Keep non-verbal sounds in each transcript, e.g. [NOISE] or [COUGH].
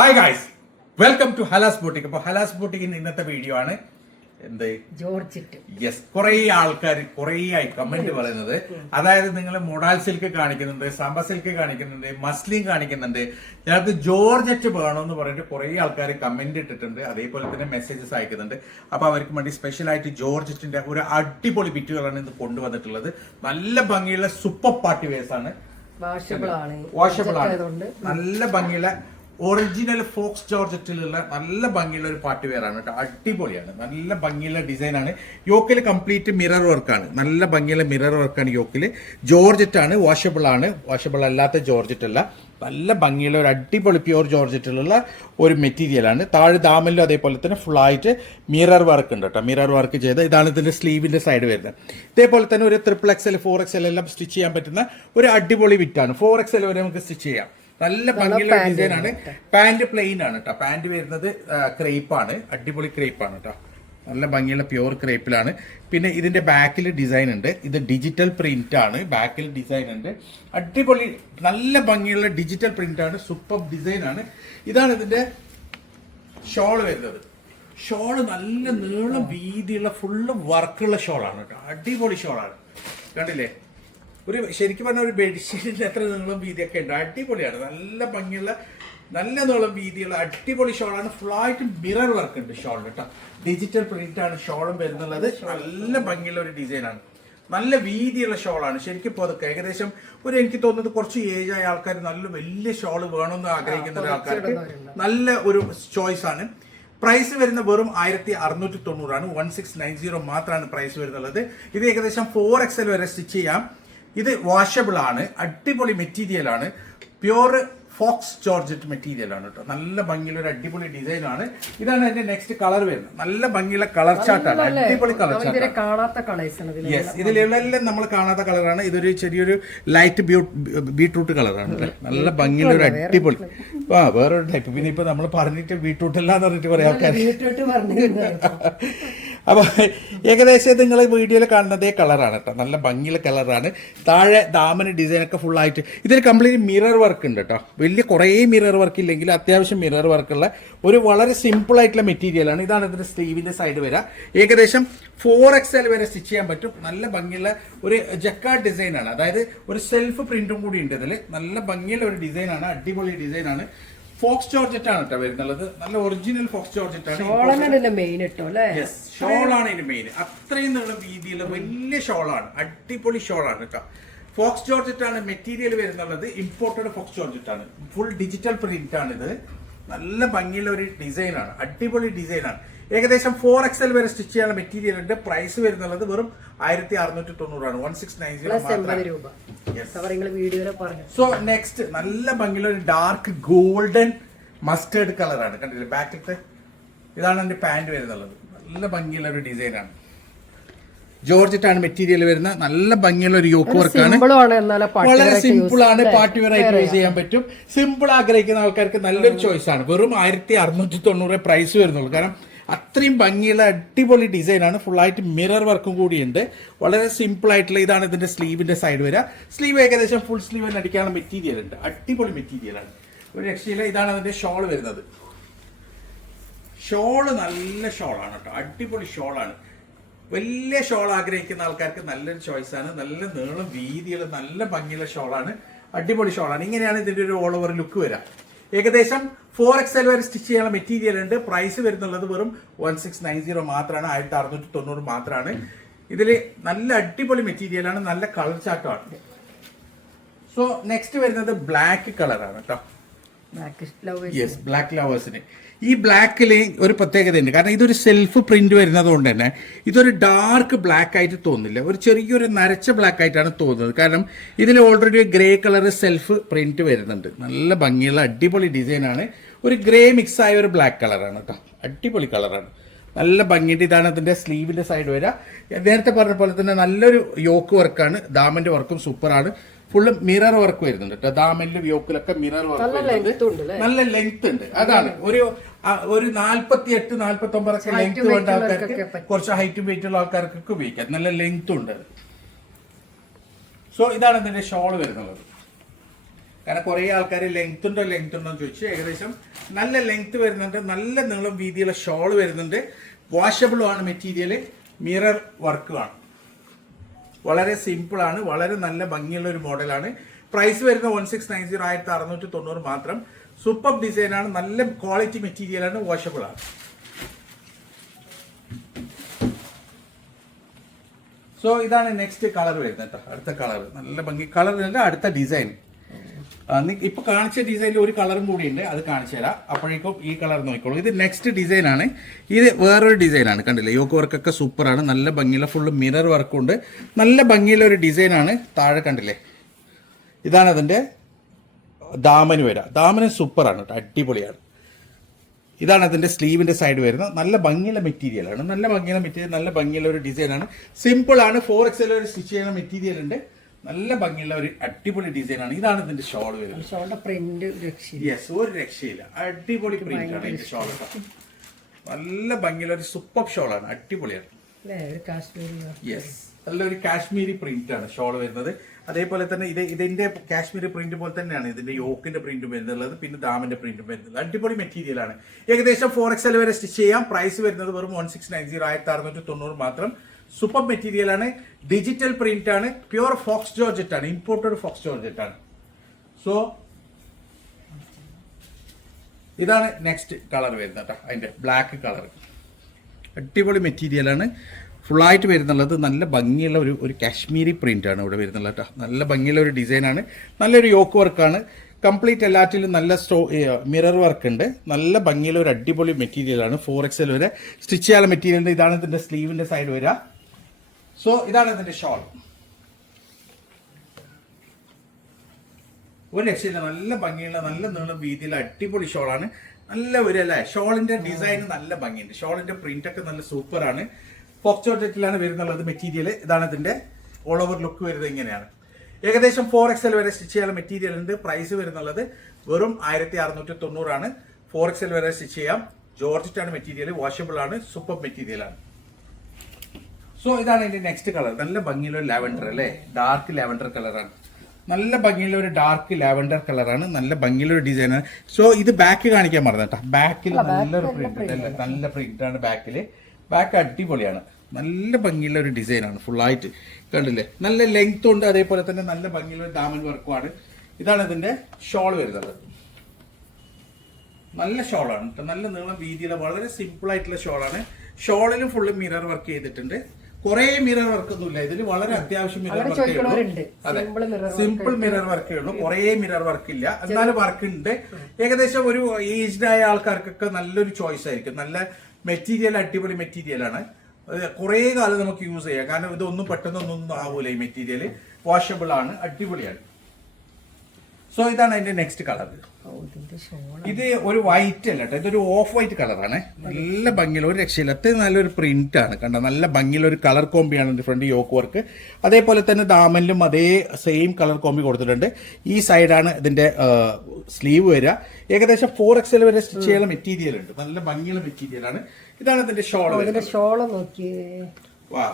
Hi guys welcome to Halas boutique അപ്പോൾ ഹലാസ് ബോട്ടിക്കിന്റെ ഇന്നത്തെ video ആണ്. എന്ത്? ജോർജിറ്റ് യെസ് കുറേ ആൾക്കാർ കുറേ ആയി കമന്റ് പറയുന്നത്. അതായത് നിങ്ങൾ മൊഡാൽ സിൽക്ക് കാണിക്കുന്നുണ്ട് സാമ്പ സിൽക്ക് കാണിക്കുന്നുണ്ട് മസ്ലിൻ കാണിക്കുന്നുണ്ട്. ഞങ്ങൾക്ക് ജോർജറ്റ് വേണമെന്ന് പറഞ്ഞിട്ട് കുറേ ആൾക്കാർ കമന്റ് ഇട്ടിട്ടുണ്ട്. അതേപോലെ തന്നെ മെസ്സേജസ് അയക്കുന്നുണ്ട്. അപ്പൊ അവർക്ക് വേണ്ടി സ്പെഷ്യൽ ആയിട്ട് ജോർജറ്റിന്റെ ഒരു അടിപൊളി ബിറ്റുകളാണ് ഇന്ന് കൊണ്ടുവന്നിട്ടുള്ളത്. നല്ല ഭംഗിയുള്ള സൂപ്പർ പാർട്ടി വേഴ്സ് ആണ്. വാഷബിൾ ആണ്. നല്ല ഭംഗിയുള്ള ഒറിജിനൽ ഫോക്സ് ജോർജറ്റിലുള്ള നല്ല ഭംഗിയുള്ള ഒരു പാർട്ടി വെയറാണ് കേട്ടോ. അടിപൊളിയാണ്. നല്ല ഭംഗിയുള്ള ഡിസൈനാണ് യോക്കിൽ കംപ്ലീറ്റ് മിറർ വർക്കാണ് നല്ല ഭംഗിയുള്ള മിറർ വർക്കാണ് യോക്കിൽ. ജോർജറ്റ് ആണ് വാഷബിൾ ആണ്. വാഷബിൾ അല്ലാത്ത ജോർജറ്റ് അല്ല നല്ല ഭംഗിയുള്ള ഒരു അടിപൊളി പ്യൂർ ജോർജറ്റിലുള്ള ഒരു മെറ്റീരിയലാണ് താഴെ ദാമലിലും അതേപോലെ തന്നെ ഫുൾ ആയിട്ട് മിറർ വർക്ക് ഉണ്ട് കേട്ടോ. മിറർ വർക്ക് ചെയ്ത് ഇതാണ് ഇതിന്റെ സ്ലീവിന്റെ സൈഡ് വരുന്നത്. ഇതേപോലെ തന്നെ ഒരു ട്രിപ്പിൾ എക്സൽ ഫോർ എക്സൽ എല്ലാം സ്റ്റിച്ച് ചെയ്യാൻ പറ്റുന്ന ഒരു അടിപൊളി വിറ്റാണ് ഫോർ എക്സൽ വരെ നമുക്ക് സ്റ്റിച്ച് ചെയ്യാം. നല്ല ഭംഗിയുള്ള ഡിസൈൻ ആണ്. പാന്റ് പ്ലെയിൻ ആണ് കേട്ടോ. പാന്റ് വരുന്നത് ക്രേപ്പ് ആണ്. അടിപൊളി ക്രേപ്പ് ആണ് കേട്ടോ. നല്ല ഭംഗിയുള്ള പ്യൂർ ക്രേപ്പിലാണ് പിന്നെ ഇതിന്റെ ബാക്കിൽ ഡിസൈൻ ഉണ്ട്. ഇത് ഡിജിറ്റൽ പ്രിന്റ് ആണ്. ബാക്കിൽ ഡിസൈൻ ഉണ്ട്. അടിപൊളി നല്ല ഭംഗിയുള്ള ഡിജിറ്റൽ പ്രിന്റ് ആണ്. സൂപ്പർ ഡിസൈൻ ആണ്. ഇതാണ് ഇതിന്റെ ഷോൾ വരുന്നത്. ഷോൾ നല്ല നീളം വീതിയുള്ള ഫുള്ള് വർക്കുള്ള ഷോളാണ് കേട്ടോ. അടിപൊളി ഷോളാണ് കണ്ടില്ലേ? ഒരു ശരിക്കും പറഞ്ഞ ഒരു ബെഡ്ഷീറ്റിന്റെ അത്ര നീളം വീതിയൊക്കെ ഉണ്ട്. അടിപൊളിയാണ്. നല്ല ഭംഗിയുള്ള നല്ല നീളം വീതിയുള്ള അടിപൊളി ഷോളാണ് ഫുള്ളായിട്ട് മിറർ വർക്ക് ഉണ്ട് ഷോൾ കേട്ടോ ഡിജിറ്റൽ പ്രിന്റ് ആണ് ഷോളും വരുന്നുള്ളത്. നല്ല ഭംഗിയുള്ള ഒരു ഡിസൈനാണ് നല്ല വീതിയുള്ള ഷോളാണ് ശരിക്കും ഇപ്പോൾ അതൊക്കെ ഏകദേശം ഒരു എനിക്ക് തോന്നുന്നത് കുറച്ച് ഏജ് ആയ ആൾക്കാർ നല്ല വലിയ ഷോൾ വേണമെന്ന് ആഗ്രഹിക്കുന്ന ഒരു ആൾക്കാർക്ക് നല്ല ഒരു ചോയ്സ് ആണ്. പ്രൈസ് വരുന്ന വെറും ആയിരത്തി അറുന്നൂറ്റി തൊണ്ണൂറാണ് വൺ സിക്സ് നയൻ സീറോ മാത്രമാണ് പ്രൈസ് വരുന്നുള്ളത്. ഇത് ഏകദേശം ഫോർ എക്സൽ വരെ സ്റ്റിച്ച് ചെയ്യാം. ഇത് വാഷബിൾ ആണ് അടിപൊളി മെറ്റീരിയലാണ് പ്യുവർ ഫോക്സ് ജോർജറ്റ് മെറ്റീരിയൽ ആണ് കേട്ടോ നല്ല ഭംഗിയുള്ള ഒരു അടിപൊളി ഡിസൈൻ ആണ്. ഇതാണ് അതിന്റെ നെക്സ്റ്റ് കളർ വരുന്നത്. നല്ല ഭംഗിയുള്ള കളർ ചാർട്ടാണ് അടിപൊളി കളർ ചാർട്ട് യെസ് ഇതിലെല്ലാം. നമ്മൾ കാണാത്ത കളറാണ് ഇതൊരു ചെറിയൊരു ലൈറ്റ് ബീട്രൂട്ട് കളറാണ് നല്ല ഭംഗിയുള്ള ഒരു അടിപൊളി. ആ വേറൊരു ടൈപ്പ് പിന്നെ ഇപ്പൊ നമ്മൾ പറഞ്ഞിട്ട് ബീട്രൂട്ട് അല്ലാന്ന് പറഞ്ഞിട്ട് പറയാം ആൾക്കാർ [LAUGHS] വീട്ടിലോട്ട് പറഞ്ഞു അപ്പൊ ഏകദേശം നിങ്ങൾ വീഡിയോയിൽ കാണുന്നതേ കളറാണ് കേട്ടോ. നല്ല ഭംഗിയുള്ള കളറാണ്. താഴെ ദാമന് ഡിസൈനൊക്കെ ആയിട്ട് ഇതിൽ കംപ്ലീറ്റ് മിറർ വർക്ക് ഉണ്ട് കേട്ടോ. വലിയ കുറേ മിറർ വർക്ക് ഇല്ലെങ്കിൽ അത്യാവശ്യം മിറർ വർക്കുള്ള ഒരു വളരെ സിമ്പിൾ ആയിട്ടുള്ള മെറ്റീരിയലാണ് ഇതാണ് ഇതിന്റെ സ്ലീവിന്റെ സൈഡ് വരിക ഏകദേശം ഫോർ എക്സ് വരെ സ്റ്റിച്ച് ചെയ്യാൻ പറ്റും. നല്ല ഭംഗിയുള്ള ഒരു ജക്കാർഡ് ഡിസൈനാണ് അതായത് ഒരു സെൽഫ് പ്രിന്റും കൂടി ഉണ്ട് ഇതിൽ നല്ല ഭംഗിയുള്ള ഒരു ഡിസൈനാണ് അടിപൊളി ഡിസൈനാണ് ഫോക്സ് ജോർജറ്റ് ആണ് കേട്ടോ വരുന്നുള്ളത്. നല്ല ഒറിജിനൽ ഫോക്സ് ജോർജറ്റ് ആണ് മെയിൻ ഇട്ടോ അല്ലേ? യെസ് ആണ് ഇതിന്റെ മെയിൻ അത്രയും നീളം വീതിയുള്ള വലിയ ഷോൾ ആണ്. അടിപൊളി ഷോൾ ആണ് കേട്ടോ ഫോക്സ് ജോർജറ്റ് ആണ് മെറ്റീരിയൽ വരുന്നുള്ളത്. ഇമ്പോർട്ടഡ് ഫോക്സ് ജോർജറ്റ് ആണ് ഫുൾ ഡിജിറ്റൽ പ്രിന്റ് ആണ് ഇത്. നല്ല ഭംഗിയുള്ള ഒരു ഡിസൈൻ ആണ്. അടിപൊളി ഡിസൈൻ ആണ്. ഏകദേശം ഫോർ എക്സൽ വരെ സ്റ്റിച്ച് ചെയ്യാനുള്ള മെറ്റീരിയൽ ഉണ്ട്. പ്രൈസ് വരുന്നുള്ളത് വെറും ആയിരത്തി അറുന്നൂറ്റി തൊണ്ണൂറാണ് one six nine zero so next നല്ല ഭംഗിയുള്ള ഒരു ഡാർക്ക് ഗോൾഡൻ മസ്റ്റേർഡ് കളറാണ് കണ്ടില്ലേ? ബാക്കിലത്തെ ഇതാണ് എന്റെ പാന്റ് വരുന്നുള്ളത്. നല്ല ഭംഗിയുള്ള ഒരു ഡിസൈനാണ് ആണ്. ജോർജറ്റാണ് മെറ്റീരിയൽ വരുന്ന നല്ല ഭംഗിയുള്ള ഒരു യോക്ക് വർക്കാണ് വളരെ സിമ്പിൾ ആണ്. പാർട്ടി വെയർ ആയിട്ട് യൂസ് ചെയ്യാൻ പറ്റും. സിമ്പിൾ ആഗ്രഹിക്കുന്ന ആൾക്കാർക്ക് നല്ലൊരു ചോയ്സ് ആണ്. വെറും ആയിരത്തി അറുന്നൂറ്റി തൊണ്ണൂറ് പ്രൈസ് വരുന്നുള്ളൂ. കാരണം അത്രയും ഭംഗിയുള്ള അടിപൊളി ഡിസൈനാണ് ആയിട്ട് മിറർ വർക്കും കൂടിയുണ്ട്. വളരെ സിമ്പിൾ ആയിട്ടുള്ള ഇതാണ് ഇതിന്റെ സ്ലീവിന്റെ സൈഡ് വരിക. സ്ലീവ് ഏകദേശം ഫുൾ സ്ലീവ് തന്നെ അടിക്കാനുള്ള മെറ്റീരിയൽ ഉണ്ട്. അടിപൊളി മെറ്റീരിയലാണ് ഒരു രക്ഷയില്ല. ഇതാണ് അതിന്റെ ഷോൾ വരുന്നത്. ഷോൾ നല്ല ഷോളാണ് കേട്ടോ. അടിപൊളി ഷോളാണ് വലിയ ഷോൾ ആഗ്രഹിക്കുന്ന ആൾക്കാർക്ക് നല്ലൊരു ചോയ്സ് ആണ്. നല്ല നീളം വീതിയുള്ള നല്ല ഭംഗിയുള്ള ഷോളാണ് അടിപൊളി ഷോളാണ് ഇങ്ങനെയാണ് ഇതിന്റെ ഒരു ഓൾ ഓവർ ലുക്ക് വരാം ഏകദേശം ഫോർ എക്സ് എൽ വരെ സ്റ്റിച്ച് ചെയ്യാനുള്ള മെറ്റീരിയൽ ഉണ്ട്. പ്രൈസ് വരുന്നുള്ളത് വെറും വൺ സിക്സ് നയൻ സീറോ മാത്രമാണ്. ആയിരത്തി അറുന്നൂറ്റി തൊണ്ണൂറ് മാത്രമാണ്. ഇതിൽ നല്ല അടിപൊളി മെറ്റീരിയലാണ് നല്ല കളർ ചാട്ടമാണ് സോ നെക്സ്റ്റ് വരുന്നത് ബ്ലാക്ക് കളറാണ് കേട്ടോ യെസ് ബ്ലാക്ക് ലവേഴ്സിന് ഈ ബ്ലാക്കിൽ ഒരു പ്രത്യേകതയുണ്ട്. കാരണം ഇതൊരു സെൽഫ് പ്രിന്റ് വരുന്നത് കൊണ്ട് തന്നെ ഇതൊരു ഡാർക്ക് ബ്ലാക്ക് ആയിട്ട് തോന്നില്ല ഒരു ചെറിയൊരു നരച്ച ബ്ലാക്ക് ആയിട്ടാണ് തോന്നുന്നത്. കാരണം ഇതിൽ already grey colour self print വരുന്നുണ്ട്. നല്ല ഭംഗിയുള്ള അടിപൊളി ഡിസൈനാണ് ഒരു ഗ്രേ മിക്സ് ആയ ഒരു ബ്ലാക്ക് കളറാണ് കേട്ടോ അടിപൊളി കളറാണ് നല്ല ഭംഗിയുടെ ഇതാണ് അതിന്റെ സ്ലീവിന്റെ സൈഡ് വരിക നേരത്തെ പറഞ്ഞ പോലെ തന്നെ നല്ലൊരു യോക്ക് വർക്കാണ് ദാമന്റെ വർക്കും സൂപ്പറാണ് ഫുള്ള് മിറർ വർക്ക് വരുന്നുണ്ട് കേട്ടോ ദാമനിലും യോക്കിലൊക്കെ മിറർ വർക്ക് വരുന്നുണ്ട്. നല്ല ലെങ്ത് ഉണ്ട്. അതാണ്. ഒരു ഒരു നാല്പത്തി എട്ട് നാല്പത്തി ഒമ്പതൊക്കെ ലെങ്ത് വേണ്ട ആൾക്കാർക്ക് കുറച്ച് ഹൈറ്റും വെയിറ്റ് ഉള്ള ആൾക്കാർക്കൊക്കെ ഉപയോഗിക്കാം. നല്ല ലെങ്ത് ഉണ്ട്. സോ ഇതാണ് ഇതിന്റെ ഷോൾ വരുന്നത്. കാരണം കുറേ ആൾക്കാർ ലെങ്ത് ഉണ്ടോ ലെങ്ത് ഉണ്ടോ എന്ന് ചോദിച്ചു ഏകദേശം നല്ല ലെങ്ത് വരുന്നുണ്ട്. നല്ല നീളം വീതിയുള്ള ഷോൾ വരുന്നുണ്ട്. വാഷബിളും ആണ് മെറ്റീരിയൽ മിറർ വർക്കുമാണ് വളരെ സിമ്പിൾ ആണ് വളരെ നല്ല ഭംഗിയുള്ള ഒരു മോഡലാണ്. പ്രൈസ് വരുന്ന വൺ സിക്സ് നയൻ സീറോ ആയിരത്തി അറുന്നൂറ്റി തൊണ്ണൂറ് മാത്രം. സൂപ്പർ ഡിസൈൻ ആണ് നല്ല ക്വാളിറ്റി മെറ്റീരിയലാണ് വാഷബിൾ ആണ്. സോ ഇതാണ് നെക്സ്റ്റ് കളർ വരുന്നത് അടുത്ത കളർ നല്ല ഭംഗി. കളർ അടുത്ത ഡിസൈൻ ഇപ്പൊ കാണിച്ച ഡിസൈനിൽ ഒരു കളറും കൂടി ഉണ്ട് അത് കാണിച്ചു തരാം. അപ്പോഴേക്കും ഈ കളർ നോക്കിക്കോളൂ. ഇത് നെക്സ്റ്റ് ഡിസൈൻ ആണ്. ഇത് വേറൊരു ഡിസൈൻ ആണ്. കണ്ടില്ലേ? യോക്ക് വർക്കൊക്കെ സൂപ്പറാണ് നല്ല ഭംഗിയുള്ള ഫുള്ള് മിറർ വർക്കുണ്ട് നല്ല ഭംഗിയുള്ള ഒരു ഡിസൈൻ ആണ്. താഴെ കണ്ടില്ലേ? ഇതാണ് അതിന്റെ ദാമന് വരാം. ദാമന് സൂപ്പറാണ് അടിപൊളിയാണ്. ഇതാണ് അതിന്റെ സ്ലീവിന്റെ സൈഡ് വരുന്നത്. നല്ല ഭംഗിയുള്ള മെറ്റീരിയലാണ് നല്ല ഭംഗിയുള്ള മെറ്റീരിയൽ നല്ല ഭംഗിയുള്ള ഒരു ഡിസൈനാണ് ആണ്. ഫോർ എക്സൽ ഒരു സ്റ്റിച്ച് ചെയ്യുന്ന മെറ്റീരിയൽ ഉണ്ട്. നല്ല ഭംഗിയുള്ള ഒരു അടിപൊളി ഡിസൈൻ ആണ്. ഇതാണ് ഇതിന്റെ ഷോൾ വരുന്നത്. പ്രിന്റ് യെസ് ഒരു രക്ഷയില്ല. അടിപൊളി പ്രിന്റ് ആണ് ഇതിന്റെ ഷോൾ നല്ല ഭംഗിയുള്ള ഒരു സൂപ്പർ ഷോൾ ആണ്. അടിപൊളിയാണ്. യെസ് നല്ലൊരു കാശ്മീരി പ്രിന്റ് ആണ് ഷോൾ വരുന്നത്. അതേപോലെ തന്നെ ഇത് ഇതിന്റെ കാശ്മീരി പ്രിന്റ് പോലെ തന്നെയാണ് ഇതിന്റെ യോക്കിന്റെ പ്രിന്റ് വരുന്നുള്ളത്. പിന്നെ ദാമിന്റെ പ്രിന്റും വരുന്നത് അടിപൊളി മെറ്റീരിയൽ ആണ്. ഏകദേശം ഫോർ എക്സ് എൽ വരെ സ്റ്റിച്ച് ചെയ്യാം. പ്രൈസ് വരുന്നത് വെറും വൺ സിക്സ് നയൻ സീറോ ആയിരത്തി അറുന്നൂറ്റി തൊണ്ണൂറ് മാത്രം. സൂപ്പർ മെറ്റീരിയൽ ആണ് ഡിജിറ്റൽ പ്രിന്റ് ആണ് പ്യുവർ ഫോക്സ് ജോർജറ്റ് ആണ് ഇമ്പോർട്ടഡ് ഫോക്സ് ജോർജറ്റ് ആണ് സോ ഇതാണ് നെക്സ്റ്റ് കളർ വരുന്നത് കേട്ടോ അതിന്റെ ബ്ലാക്ക് കളർ. അടിപൊളി മെറ്റീരിയൽ മെറ്റീരിയലാണ് ഫുള്ളായിട്ട് വരുന്നുള്ളത് നല്ല ഭംഗിയുള്ള ഒരു ഒരു കാശ്മീരി പ്രിന്റ് ആണ് ഇവിടെ വരുന്നുള്ളത് കേട്ടോ നല്ല ഭംഗിയുള്ള ഒരു ഡിസൈനാണ്. നല്ലൊരു യോക്ക് വർക്കാണ്. കംപ്ലീറ്റ് എല്ലാറ്റിലും നല്ല സ്റ്റോ മിറർ വർക്ക് ഉണ്ട് നല്ല ഭംഗിയുള്ള ഒരു അടിപൊളി മെറ്റീരിയലാണ്. ഫോർ എക്സൽ വരെ സ്റ്റിച്ച് ചെയ്യാനുള്ള മെറ്റീരിയൽ ഇതാണ് ഇതിന്റെ സ്ലീവിന്റെ സൈഡ് വരിക. സോ ഇതാണ് ഇതിന്റെ ഷോൾ ഒരു രക്ഷയില്ല നല്ല ഭംഗിയുള്ള നല്ല നീളം വീതിയിൽ അടിപൊളി ഷോളാണ് നല്ല ഒരു അല്ലേ? ഷോളിന്റെ ഡിസൈൻ നല്ല ഭംഗിയുണ്ട്. ഷോളിന്റെ പ്രിന്റ് ഒക്കെ നല്ല സൂപ്പർ ആണ്. ഫോക്സോട്ടിലാണ് വരുന്നുള്ളത് മെറ്റീരിയൽ ഇതാണ് ഇതിന്റെ ഓൾ ഓവർ ലുക്ക് വരുന്നത് ഇങ്ങനെയാണ്. ഏകദേശം ഫോർ എക്സൽ വരെ സ്റ്റിച്ച് ചെയ്യാനുള്ള മെറ്റീരിയൽ ഉണ്ട്. പ്രൈസ് വരുന്നുള്ളത് വെറും ആയിരത്തി അറുന്നൂറ്റി തൊണ്ണൂറാണ് ഫോർ എക്സൽ വരെ സ്റ്റിച്ച് ചെയ്യാം. ജോർജറ്റ് ആണ് മെറ്റീരിയൽ വാഷബിൾ ആണ് സൂപ്പർ മെറ്റീരിയൽ ആണ്. സോ ഇതാണ് ഇതിന്റെ നെക്സ്റ്റ് കളർ നല്ല ഭംഗിയുള്ള ഒരു ലാവൻഡർ അല്ലേ? ഡാർക്ക് ലാവൻഡർ കളറാണ് നല്ല ഭംഗിയുള്ള ഒരു ഡാർക്ക് ലാവൻഡർ കളറാണ് നല്ല ഭംഗിയുള്ള ഒരു ഡിസൈനാണ് സോ ഇത് ബാക്ക് കാണിക്കാൻ മറന്നു കേട്ടോ. ബാക്കിൽ നല്ലൊരു പ്രിന്റ് അല്ലേ? നല്ല പ്രിന്റ് ആണ് ബാക്കിൽ ബാക്ക് അടിപൊളിയാണ്. നല്ല ഭംഗിയുള്ള ഒരു ഡിസൈനാണ് ഫുള്ളായിട്ട് കണ്ടില്ലേ? നല്ല ലെങ്ത് ഉണ്ട്. അതേപോലെ തന്നെ നല്ല ഭംഗിയുള്ള ഒരു ഡാമൻ വർക്കുമാണ് ഇതാണ് ഇതിന്റെ ഷോൾ വരുന്നത്. നല്ല ഷോളാണ് ആണ്. നല്ല നീളം വീതിയുള്ള വളരെ സിമ്പിൾ ആയിട്ടുള്ള ഷോളാണ് ഷോളിലും ഫുള്ള് മിറർ വർക്ക് ചെയ്തിട്ടുണ്ട്. കുറെ മിറർ വർക്ക് ഒന്നുമില്ല ഇതിൽ വളരെ അത്യാവശ്യം മിറർ വർക്കേ ഉള്ളൂ. അതെ. സിമ്പിൾ മിറർ വർക്കേ ഉള്ളൂ. കുറെ മിറർ വർക്ക് ഇല്ല. എന്നാലും വർക്ക് ഉണ്ട്. ഏകദേശം ഒരു ഏജ്ഡ് ആയ ആൾക്കാർക്കൊക്കെ നല്ലൊരു ചോയ്സ് ആയിരിക്കും. നല്ല മെറ്റീരിയൽ അടിപൊളി മെറ്റീരിയലാണ് കുറെ കാലം നമുക്ക് യൂസ് ചെയ്യാം. കാരണം ഇതൊന്നും പെട്ടെന്നൊന്നും ആവൂല ഈ മെറ്റീരിയൽ വാഷബിൾ ആണ്. അടിപൊളിയാണ്. സോ ഇതാണ് അതിന്റെ നെക്സ്റ്റ് കളർ ഷോൾ ഇത് ഒരു വൈറ്റ് അല്ല കേട്ടോ. ഇതൊരു ഓഫ് വൈറ്റ് കളറാണ് നല്ല ഭംഗിയുള്ള ഒരു രക്ഷയില്ല. അത്ര നല്ലൊരു പ്രിന്റ് ആണ് കണ്ടോ? നല്ല ഭംഗിയുള്ള ഒരു കളർ കോമ്പിയാണ് ഡിഫറെന്റ് യോക്ക് വർക്ക് അതേപോലെ തന്നെ ദാമനിലും അതേ സെയിം കളർ കോമ്പി കൊടുത്തിട്ടുണ്ട്. ഈ സൈഡാണ് ഇതിന്റെ സ്ലീവ് വരിക ഏകദേശം ഫോർ എക്സൽ വരെ സ്റ്റിച്ച് ചെയ്യാനുള്ള മെറ്റീരിയൽ ഉണ്ട്. നല്ല ഭംഗിയുള്ള മെറ്റീരിയൽ ആണ്. ഇതാണ് ഇതിന്റെ ഷോൾ ഷോൾ നോക്കിയേ. വാ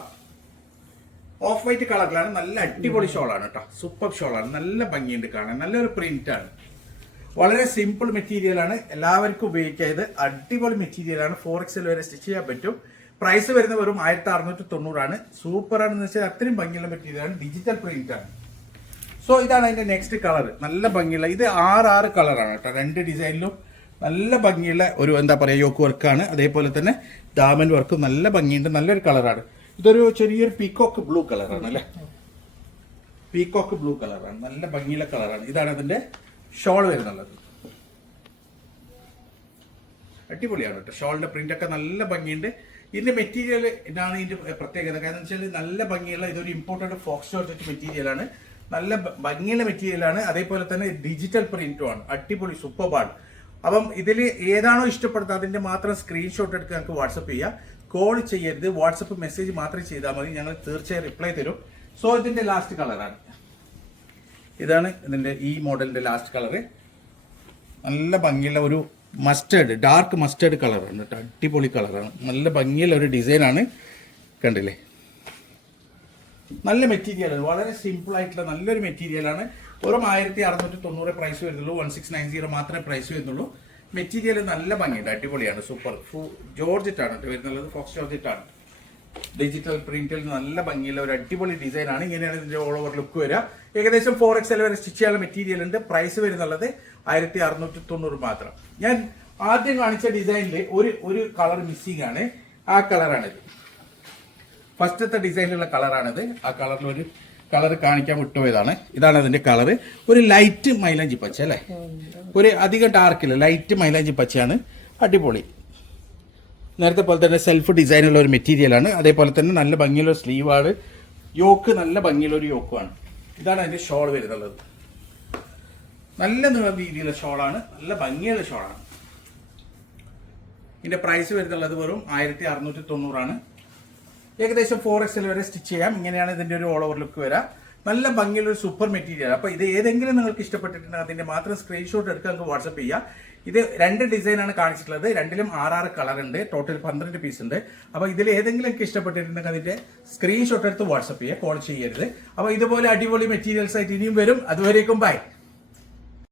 ഓഫ് വൈറ്റ് കളറിലാണ് നല്ല അടിപൊളി ഷോളാണ് കേട്ടോ സൂപ്പർ ഷോളാണ് നല്ല ഭംഗിയുണ്ട് കാണാൻ. നല്ലൊരു പ്രിന്റ് ആണ്. വളരെ സിമ്പിൾ മെറ്റീരിയൽ ആണ്. എല്ലാവർക്കും ഉപയോഗിക്കാം ഇത് അടിപൊളി മെറ്റീരിയൽ ആണ്. ഫോർ എക്സിൽ വരെ സ്റ്റിച്ച് ചെയ്യാൻ പറ്റും. പ്രൈസ് വരുന്ന വെറും ആയിരത്തി അറുന്നൂറ്റി തൊണ്ണൂറാണ് സൂപ്പർ ആണെന്ന് വെച്ചാൽ അത്രയും ഭംഗിയുള്ള മെറ്റീരിയൽ ആണ്. ഡിജിറ്റൽ പ്രിന്റ് ആണ്. സോ ഇതാണ് അതിന്റെ നെക്സ്റ്റ് കളർ നല്ല ഭംഗിയുള്ള ഇത് ആറ് ആറ് കളറാണ് കേട്ടോ രണ്ട് ഡിസൈനിലും നല്ല ഭംഗിയുള്ള ഒരു എന്താ പറയുക യോക്ക് വർക്കാണ് അതേപോലെ തന്നെ ഡാമൻ വർക്കും നല്ല ഭംഗിയുണ്ട്. നല്ലൊരു കളറാണ് ഇതൊരു ചെറിയൊരു പീക്കോക്ക് ബ്ലൂ കളറാണ് അല്ലേ? പീക്കോക്ക് ബ്ലൂ കളറാണ് നല്ല ഭംഗിയുള്ള കളറാണ് ഇതാണ് അതിന്റെ ഷോൾ വരുന്നുള്ളത്. അടിപൊളിയാണ് കേട്ടോ ഷോളിന്റെ പ്രിന്റ് ഒക്കെ നല്ല ഭംഗിയുണ്ട്. ഇതിന്റെ മെറ്റീരിയൽ ഇതാണ് ഇതിന്റെ പ്രത്യേകത. കാരണം വെച്ചാൽ നല്ല ഭംഗിയുള്ള ഇതൊരു ഇമ്പോർട്ടന്റ് ഫോക്സ് ചോർജറ്റ് മെറ്റീരിയലാണ് നല്ല ഭംഗിയുള്ള മെറ്റീരിയലാണ് അതേപോലെ തന്നെ ഡിജിറ്റൽ പ്രിന്റും ആണ്. അടിപൊളി സൂപ്പർബാണ് അപ്പം ഇതിൽ ഏതാണോ ഇഷ്ടപ്പെടുന്നത് അതിന്റെ മാത്രം സ്ക്രീൻഷോട്ട് എടുത്ത് നമുക്ക് വാട്സപ്പ് ചെയ്യാം. കോൾ ചെയ്യരുത് വാട്സപ്പ് മെസ്സേജ് മാത്രം ചെയ്താൽ മതി ഞങ്ങൾ തീർച്ചയായും റിപ്ലൈ തരും. സോ ഇതിന്റെ ലാസ്റ്റ് കളറാണ് ഇതാണ് ഇതിന്റെ ഈ മോഡലിന്റെ ലാസ്റ്റ് കളർ നല്ല ഭംഗിയുള്ള ഒരു മസ്റ്റേഡ് ഡാർക്ക് മസ്റ്റേഡ് കളറാണ് അടിപൊളി കളറാണ് നല്ല ഭംഗിയുള്ള ഒരു ഡിസൈനാണ് കണ്ടില്ലേ? നല്ല മെറ്റീരിയലാണ് വളരെ സിമ്പിൾ ആയിട്ടുള്ള നല്ലൊരു മെറ്റീരിയലാണ് വെറും ആയിരത്തി അറുന്നൂറ്റി തൊണ്ണൂറ് പ്രൈസ് വരുന്നുള്ളൂ. വൺ സിക്സ് നയൻ സീറോ മാത്രമേ പ്രൈസ് വരുന്നുള്ളൂ. മെറ്റീരിയൽ നല്ല ഭംഗിയുണ്ട് അടിപൊളിയാണ് സൂപ്പർ. ഫു ജോർജിറ്റാണ് വരുന്നുള്ളത് ഫോക്സ് ജോർജിറ്റാണ്. ഡിജിറ്റൽ പ്രിന്റിൽ നല്ല ഭംഗിയുള്ള ഒരു അടിപൊളി ഡിസൈൻ ആണ് ഇങ്ങനെയാണ് ഇതിന്റെ ഓൾ ഓവർ ലുക്ക് വരിക. ഏകദേശം ഫോർ എക്സ് വരെ സ്റ്റിച്ച് ചെയ്യാൻ മെറ്റീരിയൽ ഉണ്ട്. പ്രൈസ് വരുന്നുള്ളത് ആയിരത്തി അറുന്നൂറ്റി തൊണ്ണൂറ് മാത്രം. ഞാൻ ആദ്യം കാണിച്ച ഡിസൈനിൽ ഒരു ഒരു കളർ മിസ്സിംഗ് ആണ്. ആ കളറാണിത് ഫസ്റ്റത്തെ ഡിസൈനിലുള്ള കളറാണിത് ആ കളറിൽ ഒരു കളർ കാണിക്കാൻ വിട്ടുപോയതാണ്. ഇതാണ് അതിന്റെ കളർ ഒരു ലൈറ്റ് മൈലാഞ്ചി പച്ച അല്ലേ? ഒരു അധികം ഡാർക്കില്ല ലൈറ്റ് മൈലാഞ്ചി പച്ചയാണ്. അടിപൊളി. നേരത്തെ പോലെ തന്നെ സെൽഫ് ഡിസൈനുള്ള ഒരു മെറ്റീരിയലാണ് അതേപോലെ തന്നെ നല്ല ഭംഗിയുള്ള സ്ലീവാണ് യോക്ക് നല്ല ഭംഗിയുള്ള ഒരു യോക്കുമാണ്. ഇതാണ് അതിന്റെ ഷോൾ വരുന്നുള്ളത്. നല്ല രീതിയിലുള്ള ഷോളാണ് നല്ല ഭംഗിയുള്ള ഷോളാണ് ഇതിന്റെ പ്രൈസ് വരുന്നുള്ളത് വെറും ആയിരത്തി അറുന്നൂറ്റി തൊണ്ണൂറാണ്. ഏകദേശം ഫോർ എക്സൽ വരെ സ്റ്റിച്ച് ചെയ്യാം. ഇങ്ങനെയാണ് ഇതിന്റെ ഒരു ഓൾ ഓവർ ലുക്ക് വരാം. നല്ല ഭംഗിയുള്ള ഒരു സൂപ്പർ മെറ്റീരിയൽ അപ്പോൾ ഇത് ഏതെങ്കിലും നിങ്ങൾക്ക് ഇഷ്ടപ്പെട്ടിട്ടുണ്ടെങ്കിൽ അതിന്റെ മാത്രം സ്ക്രീൻഷോട്ട് എടുക്കാൻ നിങ്ങൾക്ക് വാട്സപ്പ് ചെയ്യാം. ഇത് രണ്ട് ഡിസൈൻ ആണ് കാണിച്ചിട്ടുള്ളത്. രണ്ടിലും ആറാറ് കളർ ഉണ്ട്. ടോട്ടൽ പന്ത്രണ്ട് പീസ് ഉണ്ട്. അപ്പോൾ ഇതിൽ ഏതെങ്കിലും ഒക്കെ ഇഷ്ടപ്പെട്ടിട്ടുണ്ടെങ്കിൽ അതിന്റെ സ്ക്രീൻഷോട്ട് എടുത്ത് വാട്സപ്പ് ചെയ്യുക കോൾ ചെയ്യരുത്. അപ്പോൾ ഇതുപോലെ അടിപൊളി മെറ്റീരിയൽസ് ആയിട്ട് ഇനിയും വരും. അതുവരേക്കും ബൈ